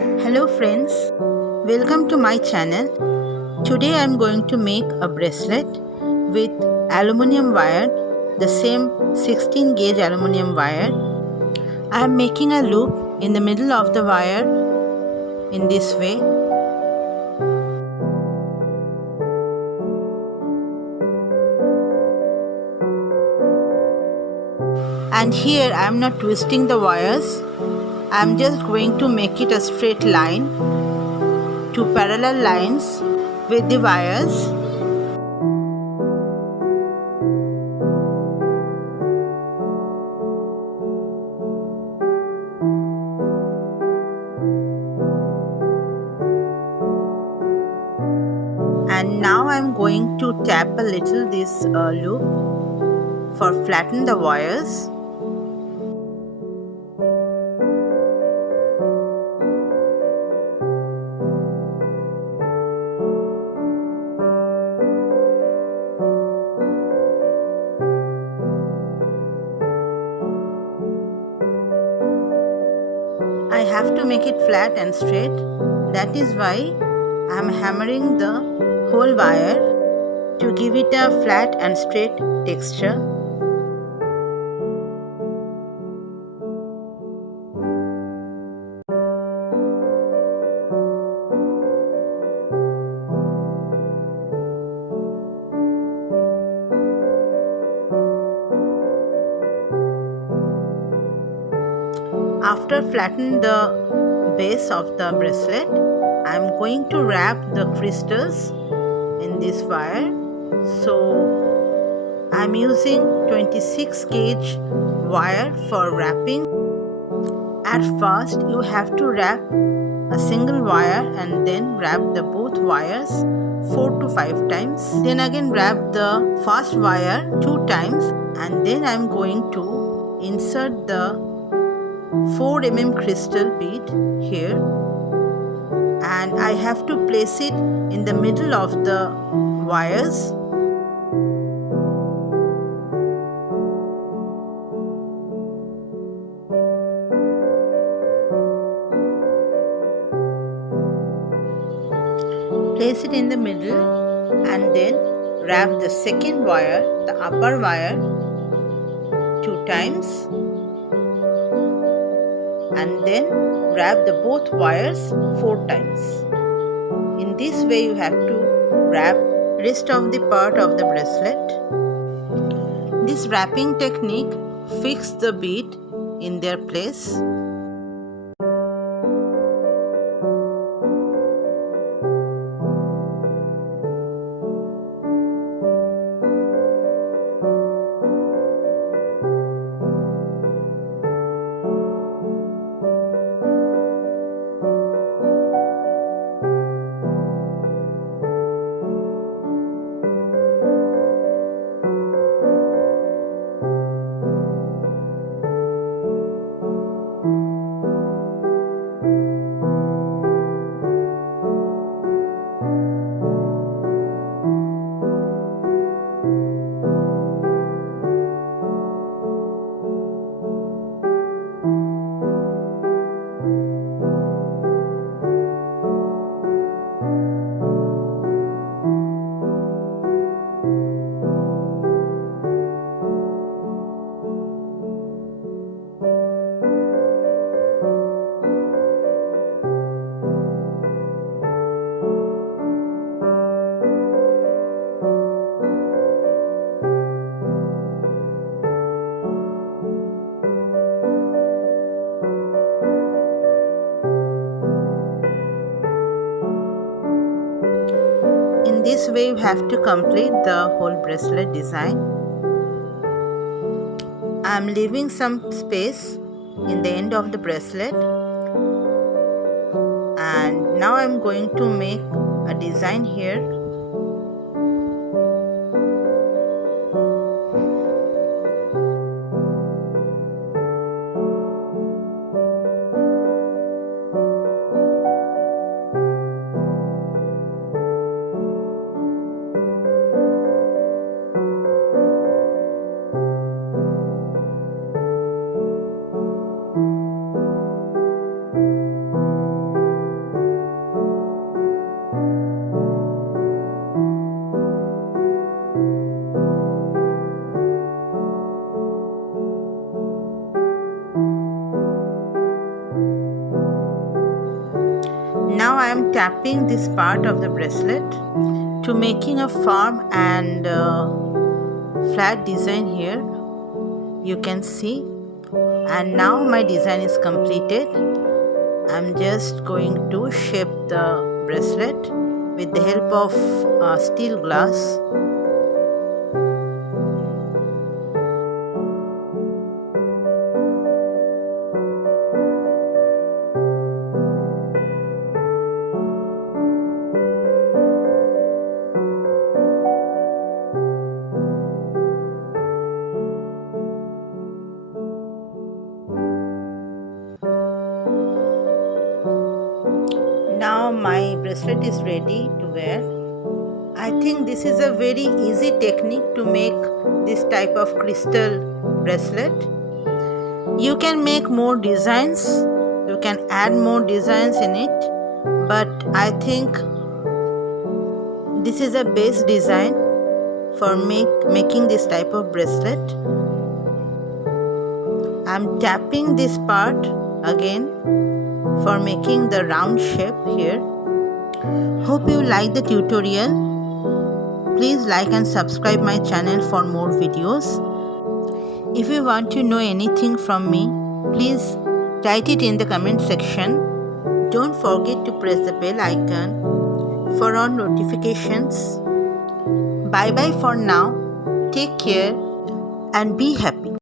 Hello friends, welcome to my channel. Today I am going to make a bracelet with aluminum wire, the same 16 gauge aluminum wire. I am making a loop in the middle of the wire in this way. And here I am not twisting the wires. I am just going to make it a straight line, two parallel lines with the wires. And now I am going to tap a little this loop for flatten the wires. I have to make it flat and straight. That is why I am hammering the whole wire to give it a flat and straight texture. After flattening the base of the bracelet, I am going to wrap the crystals in this wire. So I am using 26 gauge wire for wrapping. At first you have to wrap a single wire and then wrap the both wires 4 to 5 times. Then again wrap the first wire 2 times, and then I am going to insert the 4 mm crystal bead here, and I have to place it in the middle of the wires. Place it in the middle and then wrap the second wire, the upper wire, 2 times, and then wrap the both wires 4 times. In this way you have to wrap rest of the part of the bracelet. This wrapping technique fixes the bead in their place. In this way you have to complete the whole bracelet design. I am leaving some space in the end of the bracelet, and now I am going to make a design here. Now I am tapping this part of the bracelet to making a firm and flat design here. You can see, and now my design is completed. I'm just going to shape the bracelet with the help of steel glass. Now my bracelet is ready to wear. I think this is a very easy technique to make this type of crystal bracelet. You can make more designs, you can add more designs in it, but I think this is a base design for making this type of bracelet. I'm tapping this part again for making the round shape here. Hope you like the tutorial. Please like and subscribe my channel for more videos. If you want to know anything from me, please write it in the comment section. Don't forget to press the bell icon for all notifications. Bye bye for now. Take care and be happy.